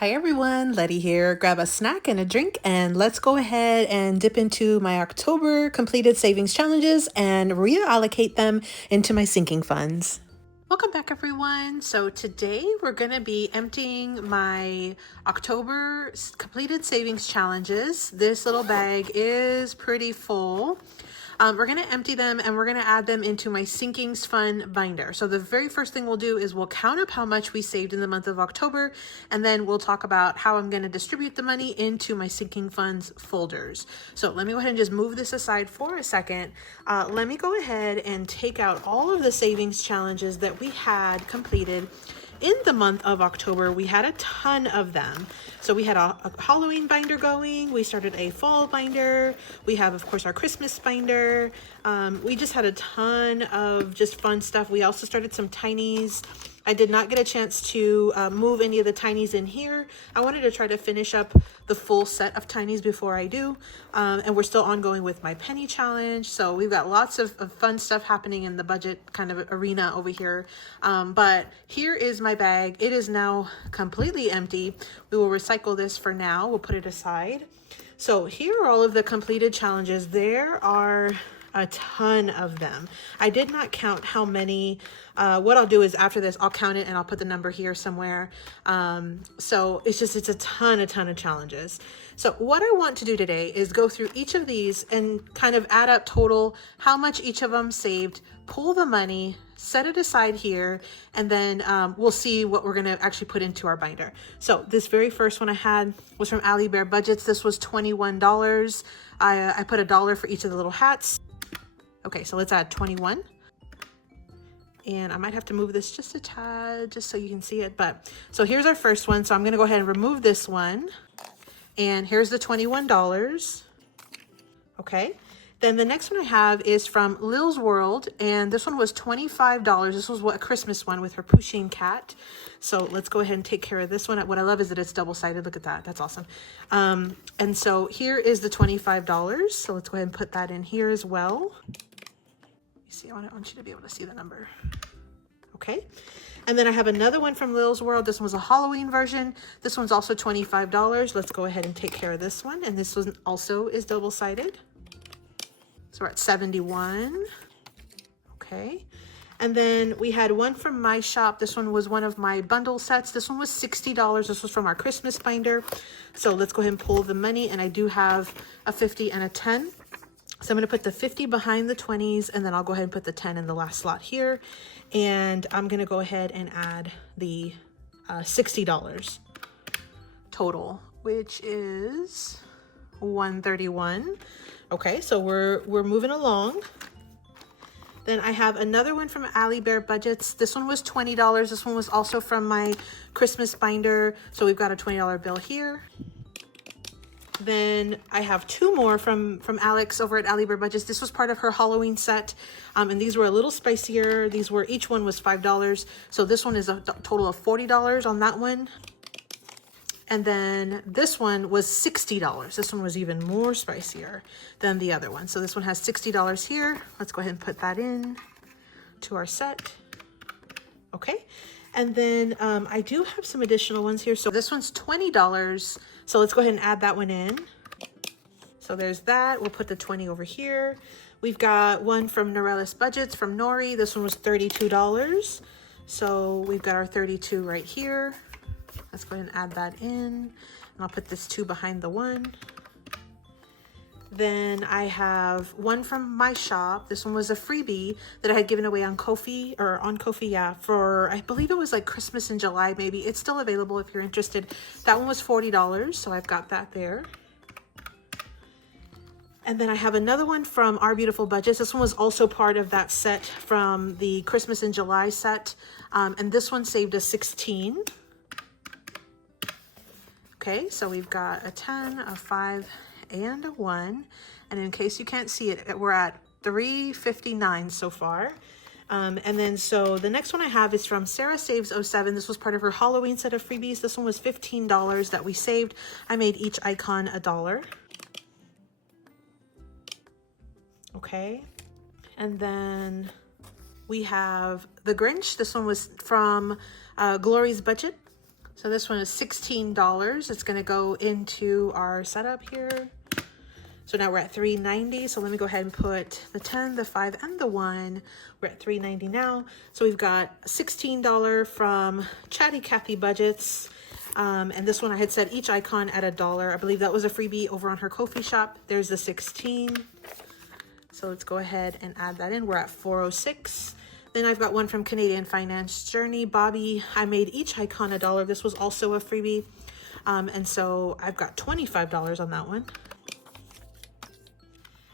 Hi everyone, Letty here. Grab a snack and a drink and let's go ahead and dip into my October completed savings challenges and reallocate them into my sinking funds. Welcome back everyone. So today we're going to be emptying my October completed savings challenges. This little bag is pretty full. We're going to empty them and we're going to add them into my sinkings fund binder. So the very first thing we'll do is we'll count up how much we saved in the month of October, and then we'll talk about how I'm going to distribute the money into my sinking funds folders. So let me go ahead and just move this aside for a second. Let me go ahead and take out all of the savings challenges that we had completed in the month of October. We had a ton of them. So we had a Halloween binder going. We started a fall binder. We have, of course, our Christmas binder. We just had a ton of just fun stuff. We also started some tinies. I did not get a chance to move any of the tinies in here. I wanted to try to finish up the full set of tinies before I do. And we're still ongoing with my penny challenge. So we've got lots of fun stuff happening in the budget kind of arena over here. But here is my bag. It is now completely empty. We will recycle this for now. We'll put it aside. So here are all of the completed challenges. There are a ton of them. I did not count how many. What I'll do is after this, I'll count it and I'll put the number here somewhere. So it's a ton of challenges. So what I want to do today is go through each of these and kind of add up total how much each of them saved, pull the money, set it aside here, and then we'll see what we're going to actually put into our binder. So this very first one I had was from Alibear Budgets. This was $21. I put $1 for each of the little hats. Okay, so let's add 21. And I might have to move this just a tad just so you can see it. But so here's our first one. So I'm going to go ahead and remove this one. And here's the $21. Okay. Then the next one I have is from Lil's World, and this one was $25. This was a Christmas one with her Pusheen cat. So let's go ahead and take care of this one. What I love is that it's double-sided. Look at that. That's awesome. And so here is the $25. So let's go ahead and put that in here as well. See, I want you to be able to see the number. Okay. And then I have another one from Lil's World. This one was a Halloween version. This one's also $25. Let's go ahead and take care of this one. And this one also is double-sided. So we're at 71. Okay. And then we had one from my shop. This one was one of my bundle sets. This one was $60. This was from our Christmas binder. So let's go ahead and pull the money. And I do have a 50 and a 10. So I'm going to put the 50 behind the 20s, and then I'll go ahead and put the 10 in the last slot here. And I'm going to go ahead and add the $60 total, which is $131. Okay, so we're moving along. Then I have another one from Alibear Budgets. This one was $20. This one was also from my Christmas binder. So we've got a $20 bill here. Then I have two more from Alex over at Alibear Budgets. This was part of her Halloween set. And these were a little spicier. Each one was $5. So this one is a total of $40 on that one. And then this one was $60. This one was even more spicier than the other one. So this one has $60 here. Let's go ahead and put that in to our set. Okay. And then I do have some additional ones here. So this one's $20. So let's go ahead and add that one in. So there's that. We'll put the 20 over here. We've got one from Norelis Budgets from Nori. This one was $32. So we've got our 32 right here. Let's go ahead and add that in. And I'll put this 2 behind the 1. Then I have one from my shop. This one was a freebie that I had given away on Ko-fi, yeah, for, I believe it was like Christmas in July, maybe. It's still available if you're interested. That one was $40, so I've got that there. And then I have another one from Our Beautiful Budgets. This one was also part of that set from the Christmas in July set. And this one saved us 16. Okay, so we've got a 10, a 5, and a 1. And in case you can't see it, we're at 359 so far. And then so the next one I have is from SarahSaves07. This was part of her Halloween set of freebies. This one was $15 that we saved. I made each icon $1. Okay. And then we have the Grinch. This one was from GlorysBudget So this one is $16. It's gonna go into our setup here. So now we're at $3.90. So let me go ahead and put the 10, the 5, and the 1. We're at $3.90 now. So we've got $16 from Chatty Cathy Budgets. And this one I had set each icon at $1. I believe that was a freebie over on her Ko-fi shop. There's the 16. So let's go ahead and add that in. We're at $4.06. Then I've got one from Canadian Finance Journey, Bobby. I made each icon $1. This was also a freebie. And so I've got $25 on that one.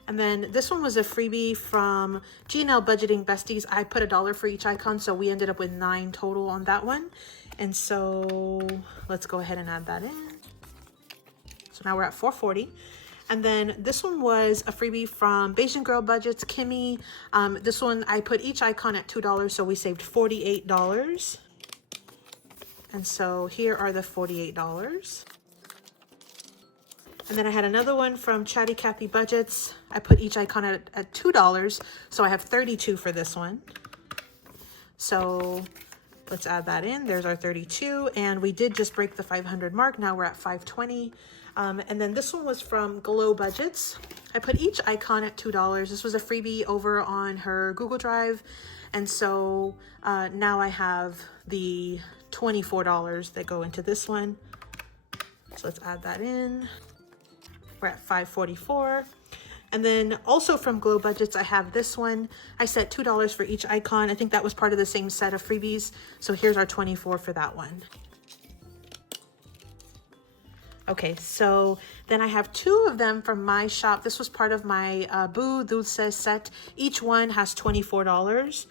And then this one was a freebie from G&L Budgeting Besties. I put $1 for each icon, so we ended up with 9 total on that one. And so let's go ahead and add that in. So now we're at $4.40. And then this one was a freebie from Bajan Girl Budgets, Kimmy. This one, I put each icon at $2, so we saved $48. And so here are the $48. And then I had another one from Chatty Cathy Budgets. I put each icon at $2, so I have 32 for this one. So let's add that in. There's our 32, and we did just break the 500 mark. Now we're at 520. And then this one was from GloBudgets. I put each icon at $2. This was a freebie over on her Google Drive. And so now I have the $24 that go into this one. So let's add that in. We're at $544. And then also from GloBudgets, I have this one. I set $2 for each icon. I think that was part of the same set of freebies. So here's our 24 for that one. Okay, so then I have 2 of them from my shop. This was part of my Boo Dulce set. Each one has $24.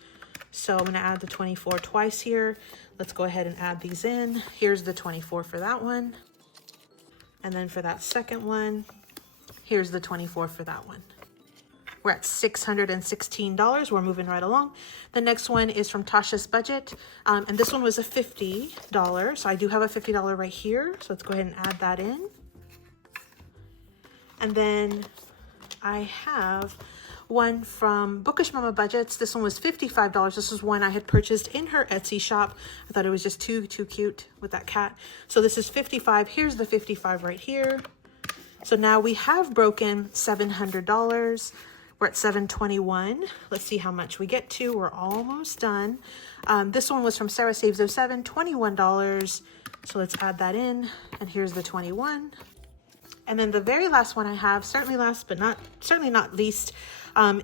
So I'm gonna add the 24 twice here. Let's go ahead and add these in. Here's the 24 for that one. And then for that second one, here's the 24 for that one. We're at $616. We're moving right along. The next one is from Tashas Budget. And this one was a $50. So I do have a $50 right here. So let's go ahead and add that in. And then I have one from Bookish Mama Budgets. This one was $55. This was one I had purchased in her Etsy shop. I thought it was just too cute with that cat. So this is $55. Here's the $55 right here. So now we have broken $700. We're at $721. Let's see how much we get to. We're almost done. This one was from SarahSaves07, $21. So let's add that in. And here's the 21. And then the very last one I have, certainly last but certainly not least,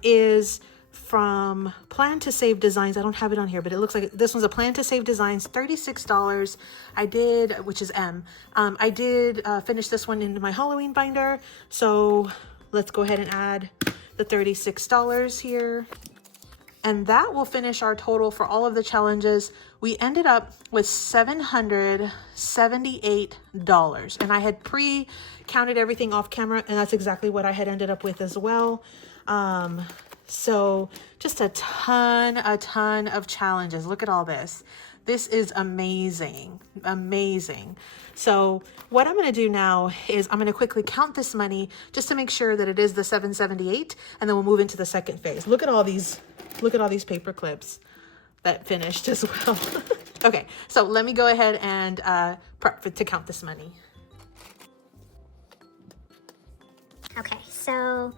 is from Plan2SaveDesigns. I don't have it on here, but it looks like this one's a Plan2SaveDesigns, $36. I did, which is M. I did finish this one into my Halloween binder. So let's go ahead and add the $36 here. And that will finish our total for all of the challenges. We ended up with $778. And I had pre-counted everything off camera, and that's exactly what I had ended up with as well. So just a ton of challenges. Look at all this. This is amazing, amazing. So what I'm gonna do now is I'm gonna quickly count this money just to make sure that it is the 778, and then we'll move into the second phase. Look at all these paper clips that finished as well. Okay, so let me go ahead and prep to count this money. Okay, so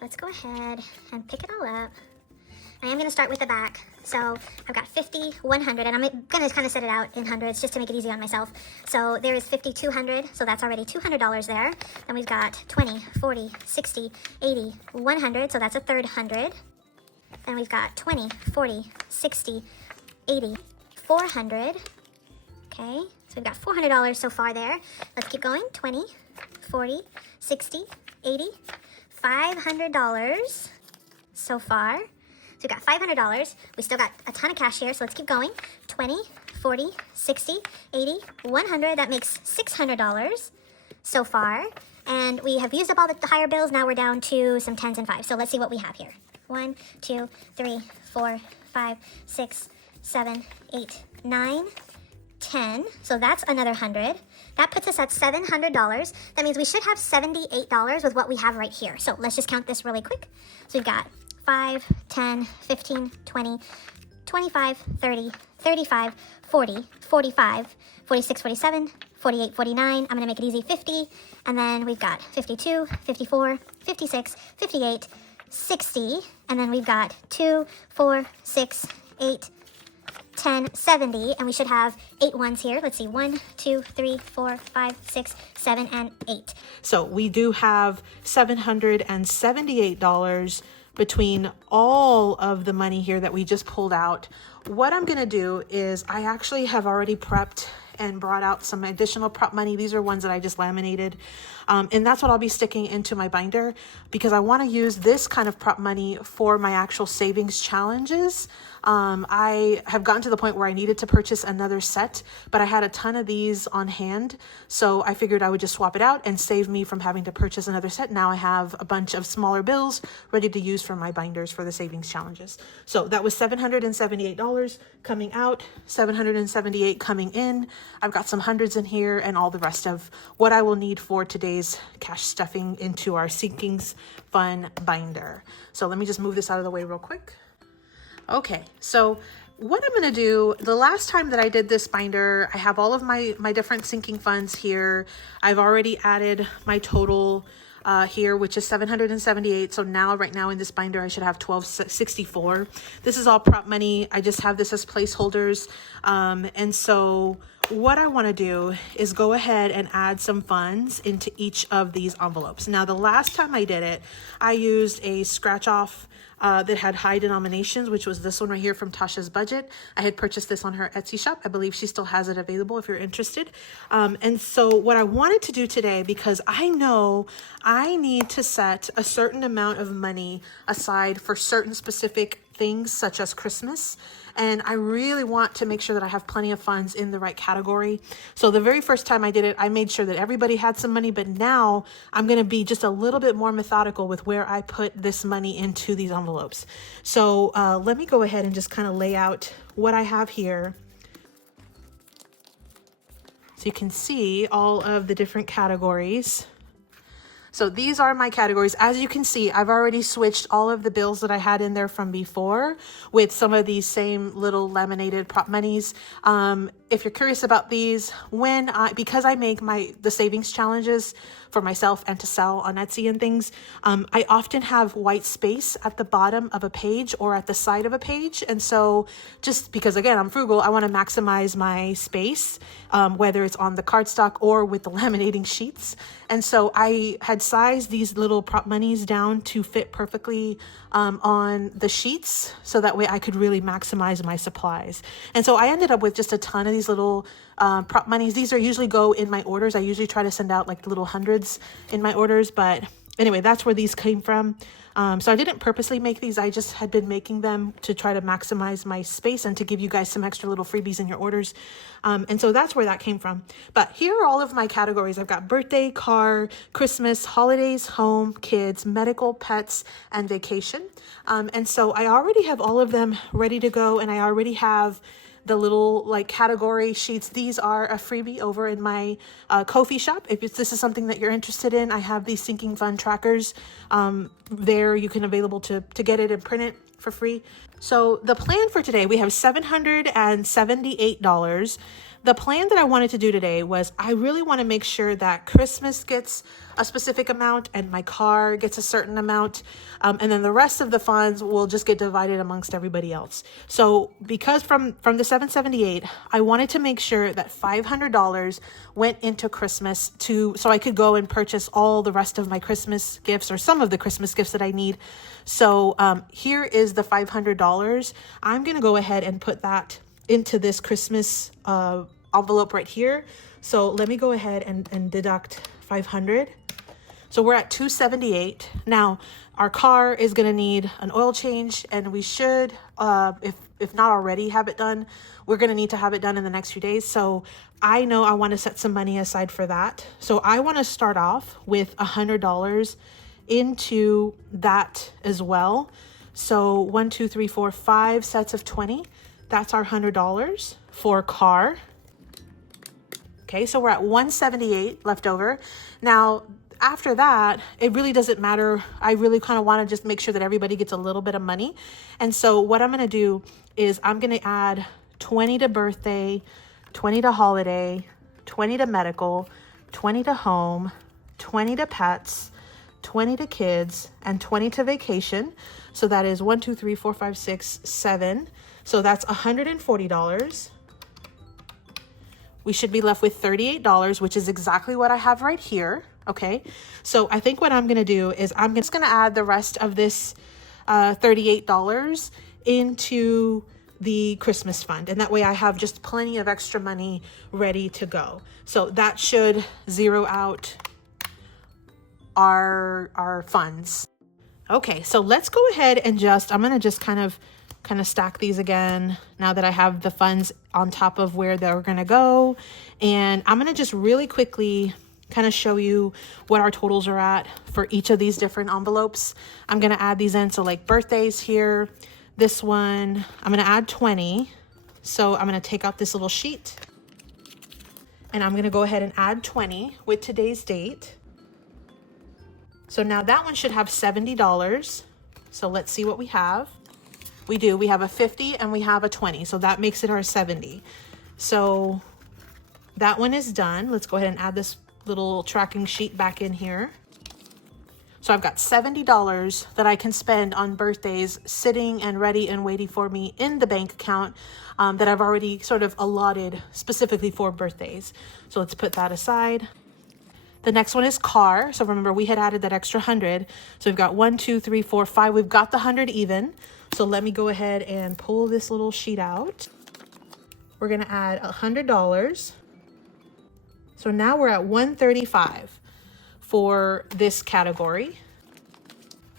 let's go ahead and pick it all up. I am going to start with the back. So I've got 50, 100, and I'm going to kind of set it out in hundreds just to make it easy on myself. So there is 50, 200, so that's already $200 there. Then we've got 20, 40, 60, 80, 100, so that's a third 100. Then we've got 20, 40, 60, 80, 400. Okay, so we've got $400 so far there. Let's keep going. 20, 40, 60, 80, $500 so far. So we've got $500. We still got a ton of cash here, so let's keep going. 20, 40, 60, 80, 100. That makes $600 so far. And we have used up all the higher bills. Now we're down to some 10s and 5s. So let's see what we have here. 1, 2, 3, 4, 5, 6, 7, 8, 9, 10. So that's another 100. That puts us at $700. That means we should have $78 with what we have right here. So let's just count this really quick. So we've got 5, 10, 15, 20, 25, 30, 35, 40, 45, 46, 47, 48, 49. I'm going to make it easy, 50. And then we've got 52, 54, 56, 58, 60. And then we've got 2, 4, 6, 8, 10, 70, and we should have 8 ones here. Let's see, 1, 2, 3, 4, 5, 6, 7, and 8. So we do have $778 between all of the money here that we just pulled out. What I'm going to do is I actually have already prepped and brought out some additional prop money. These are ones that I just laminated. And that's what I'll be sticking into my binder because I want to use this kind of prop money for my actual savings challenges. I have gotten to the point where I needed to purchase another set, but I had a ton of these on hand. So I figured I would just swap it out and save me from having to purchase another set. Now I have a bunch of smaller bills ready to use for my binders for the savings challenges. So that was $778 coming out, $778 coming in. I've got some hundreds in here and all the rest of what I will need for today's cash stuffing into our Sinkings Fun binder. So let me just move this out of the way real quick. Okay, so what I'm going to do, the last time that I did this binder, I have all of my different sinking funds here. I've already added my total here, which is 778. So now, right now in this binder, I should have 1264. This is all prop money. I just have this as placeholders. And so what I want to do is go ahead and add some funds into each of these envelopes. Now, the last time I did it, I used a scratch off that had high denominations, which was this one right here from Tashas Budget. I had purchased this on her Etsy shop. I believe she still has it available if you're interested. And so what I wanted to do today, because I know I need to set a certain amount of money aside for certain specific things such as Christmas. And I really want to make sure that I have plenty of funds in the right category. So the very first time I did it, I made sure that everybody had some money, but now I'm going to be just a little bit more methodical with where I put this money into these envelopes. So let me go ahead and just kind of lay out what I have here. So you can see all of the different categories. So these are my categories. As you can see, I've already switched all of the bills that I had in there from before with some of these same little laminated prop monies. If you're curious about these, because I make the savings challenges for myself and to sell on Etsy and things, I often have white space at the bottom of a page or at the side of a page. And so just because, again, I'm frugal, I want to maximize my space, whether it's on the cardstock or with the laminating sheets. And so I had sized these little prop monies down to fit perfectly on the sheets, so that way I could really maximize my supplies. And so I ended up with just a ton of these little prop monies. These are usually go in my orders. I usually try to send out like little hundreds in my orders, but anyway, that's where these came from. So I didn't purposely make these. I just had been making them to try to maximize my space and to give you guys some extra little freebies in your orders. And so that's where that came from. But here are all of my categories. I've got birthday, car, Christmas, holidays, home, kids, medical, pets, and vacation. And so I already have all of them ready to go, and I already have the little like category sheets. These are a freebie over in my Ko-fi shop. If this is something that you're interested in, I have these sinking fund trackers there. You can available to get it and print it for free. So the plan for today, we have $778. The plan that I wanted to do today was I really want to make sure that Christmas gets a specific amount and my car gets a certain amount. And then the rest of the funds will just get divided amongst everybody else. So because from the 778, I wanted to make sure that $500 went into Christmas so I could go and purchase all the rest of my Christmas gifts or some of the Christmas gifts that I need. So here is the $500. I'm going to go ahead and put that into this Christmas envelope right here. So let me go ahead and deduct 500. So we're at 278. Now our car is going to need an oil change, and we should, if not already have it done, we're going to need to have it done in the next few days. So I know I want to set some money aside for that. So I want to start off with $100 into that as well. So 1, 2, 3, 4, 5 sets of 20. That's our $100 for car. Okay, so we're at 178 left over. Now, after that, it really doesn't matter. I really kind of want to just make sure that everybody gets a little bit of money. And so what I'm going to do is I'm going to add 20 to birthday, 20 to holiday, 20 to medical, 20 to home, 20 to pets, 20 to kids, and 20 to vacation. So that is 1, 2, 3, 4, 5, 6, 7. So that's $140. We should be left with $38, which is exactly what I have right here. Okay, so I think what I'm going to do is I'm just going to add the rest of this $38 into the Christmas fund. And that way I have just plenty of extra money ready to go. So that should zero out our funds. Okay, so let's go ahead and I'm going to just kind of stack these again now that I have the funds on top of where they're going to go. And I'm going to just really quickly kind of show you what our totals are at for each of these different envelopes. I'm going to add these in. So like birthdays here, this one, I'm going to add 20. So I'm going to take out this little sheet and I'm going to go ahead and add 20 with today's date. So now that one should have $70. So let's see what we have. We do. We have a 50 and we have a 20. So that makes it our 70. So that one is done. Let's go ahead and add this little tracking sheet back in here. So I've got $70 that I can spend on birthdays sitting and ready and waiting for me in the bank account that I've already sort of allotted specifically for birthdays. So let's put that aside. The next one is car. So remember we had added that extra 100. So we've got 1, 2, 3, 4, 5. We've got the 100 even. So let me go ahead and pull this little sheet out. We're going to add $100. So now we're at 135 for this category.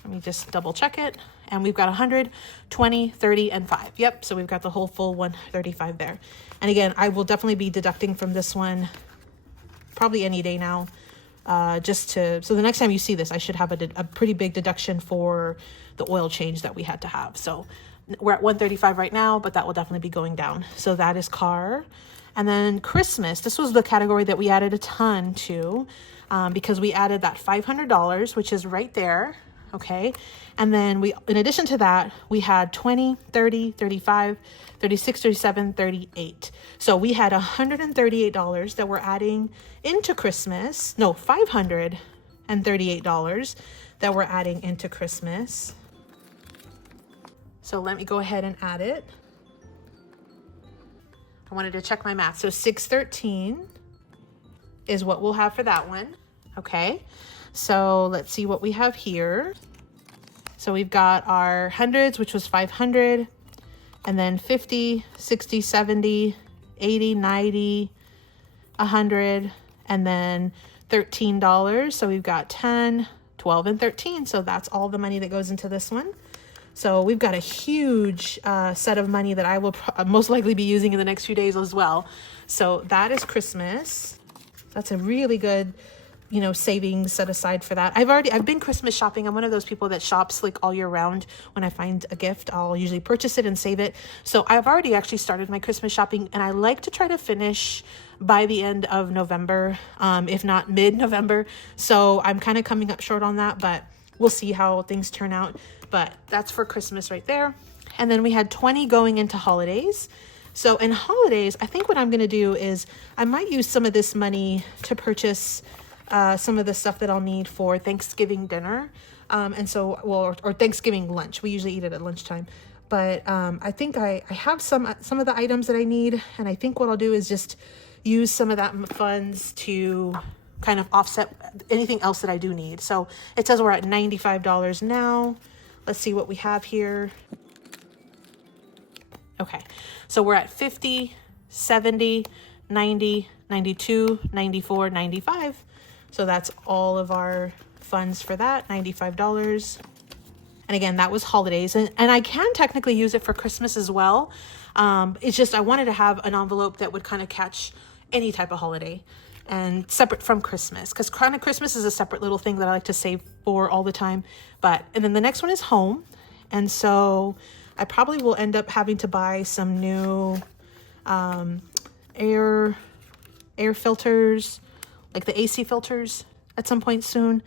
Let me just double check it. And we've got 100, 20, 30, and 5. Yep, so we've got the whole full 135 there. And again, I will definitely be deducting from this one probably any day now. So the next time you see this, I should have a pretty big deduction for the oil change that we had to have. So we're at 135 right now, but that will definitely be going down. So that is car. And then Christmas, this was the category that we added a ton to because we added that $500, which is right there. Okay. And then in addition to that, we had 20, 30, 35, 36, 37, 38. So we had $138 that we're adding into Christmas. No, $538 that we're adding into Christmas. So let me go ahead and add it. I wanted to check my math. So 613 is what we'll have for that one. Okay. So let's see what we have here. So we've got our hundreds, which was 500, and then 50, 60, 70, 80, 90, 100, and then $13. So we've got 10, 12, and 13. So that's all the money that goes into this one. So we've got a huge set of money that I will most likely be using in the next few days as well. So that is Christmas. That's a really good, savings set aside for that. I've been Christmas shopping. I'm one of those people that shops like all year round. When I find a gift, I'll usually purchase it and save it. So I've already actually started my Christmas shopping, and I like to try to finish by the end of November, if not mid-November. So I'm kind of coming up short on that, but we'll see how things turn out. But that's for Christmas right there. And then we had 20 going into holidays. So in holidays, I think what I'm going to do is I might use some of this money to purchase some of the stuff that I'll need for Thanksgiving dinner. Or Thanksgiving lunch. We usually eat it at lunchtime. But I think I have some of the items that I need. And I think what I'll do is just use some of that funds to kind of offset anything else that I do need. So it says we're at $95 now. Let's see what we have here. Okay, so we're at 50, 70, 90, 92, 94, 95. So that's all of our funds for that, $95. And again, that was holidays. And I can technically use it for Christmas as well. It's just I wanted to have an envelope that would kind of catch any type of holiday and separate from Christmas, because kind of Christmas is a separate little thing that I like to save for all the time. And then the next one is home. And so I probably will end up having to buy some new air filters, like the AC filters. at some point soon.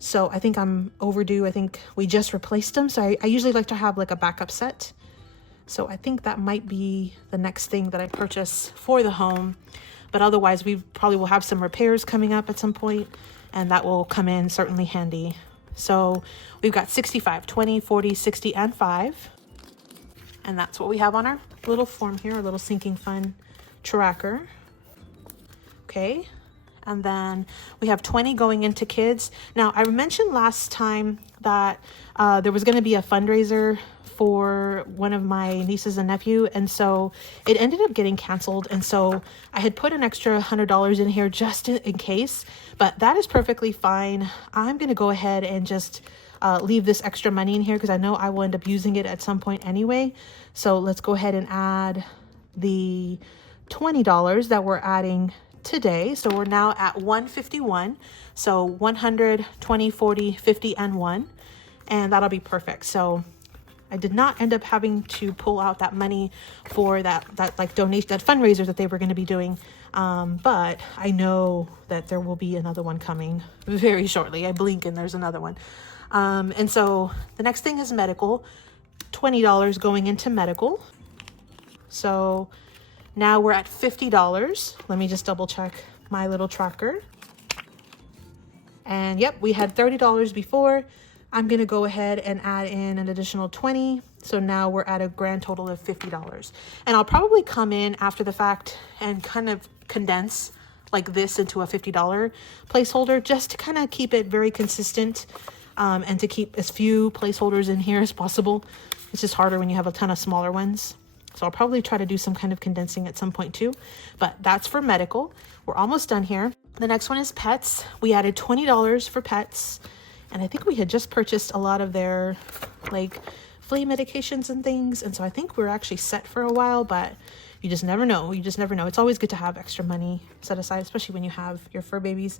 So I think I'm overdue. I think we just replaced them. So I usually like to have like a backup set. So I think that might be the next thing that I purchase for the home. But otherwise, we probably will have some repairs coming up at some point, and that will come in certainly handy. So we've got 65, 20, 40, 60, and 5. And that's what we have on our little form here, our little sinking fund tracker. Okay. And then we have 20 going into kids. Now, I mentioned last time that there was going to be a fundraiser for one of my nieces and nephew, and so it ended up getting canceled. And so I had put an extra $100 in here just in case, but that is perfectly fine. I'm going to go ahead and just leave this extra money in here because I know I will end up using it at some point anyway. So let's go ahead and add the $20 that we're adding today. So we're now at 151. So 100, 20, 40, 50, and 1. And that'll be perfect. So I did not end up having to pull out that money for that like donation, that fundraiser that they were going to be doing. But I know that there will be another one coming very shortly. I blink and there's another one. And so the next thing is medical, $20 going into medical. So now we're at $50. Let me just double check my little tracker. And yep, we had $30 before. I'm going to go ahead and add in an additional 20. So now we're at a grand total of $50. And I'll probably come in after the fact and kind of condense like this into a $50 placeholder just to kind of keep it very consistent and to keep as few placeholders in here as possible. It's just harder when you have a ton of smaller ones. So I'll probably try to do some kind of condensing at some point too. But that's for medical. We're almost done here. The next one is pets. We added $20 for pets. And I think we had just purchased a lot of their like flea medications and things. And so I think we're actually set for a while, but you just never know. You just never know. It's always good to have extra money set aside, especially when you have your fur babies.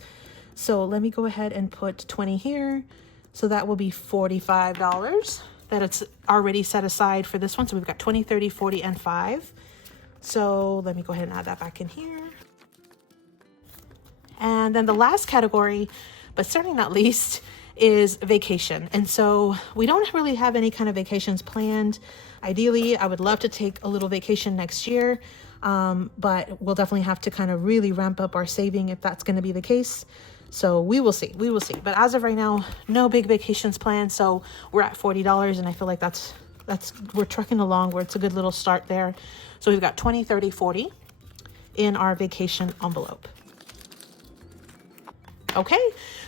So let me go ahead and put 20 here. So that will be $45 that it's already set aside for this one. So we've got 20, 30, 40, and 5. So let me go ahead and add that back in here. And then the last category, but certainly not least, is vacation. And so we don't really have any kind of vacations planned. Ideally, I would love to take a little vacation next year, but we'll definitely have to kind of really ramp up our saving if that's going to be the case. So we will see. We will see. But as of right now, no big vacations planned. So we're at $40, and I feel like that's we're trucking along where it's a good little start there. So we've got 20, 30, 40 in our vacation envelope. Okay,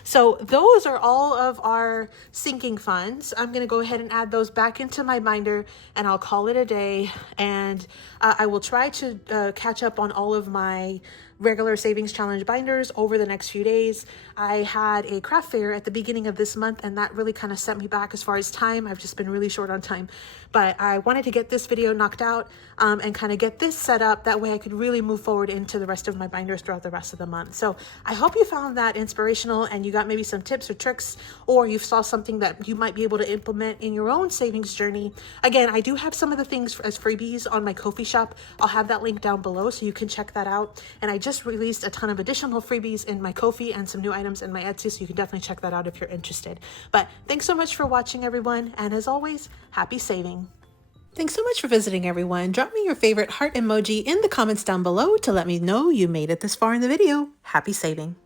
so those are all of our sinking funds. I'm going to go ahead and add those back into my binder, and I'll call it a day. And I will try to catch up on all of my regular savings challenge binders over the next few days. I had a craft fair at the beginning of this month, and that really kind of set me back as far as time. I've just been really short on time, but I wanted to get this video knocked out and kind of get this set up. That way I could really move forward into the rest of my binders throughout the rest of the month. So I hope you found that inspirational and you got maybe some tips or tricks, or you saw something that you might be able to implement in your own savings journey. Again, I do have some of the things as freebies on my Ko-fi shop. I'll have that link down below so you can check that out. And I just released a ton of additional freebies in my Ko-fi and some new items in my Etsy, so you can definitely check that out if you're interested. But thanks so much for watching, everyone. And as always, happy saving. Thanks so much for visiting, everyone. Drop me your favorite heart emoji in the comments down below to let me know you made it this far in the video. Happy saving.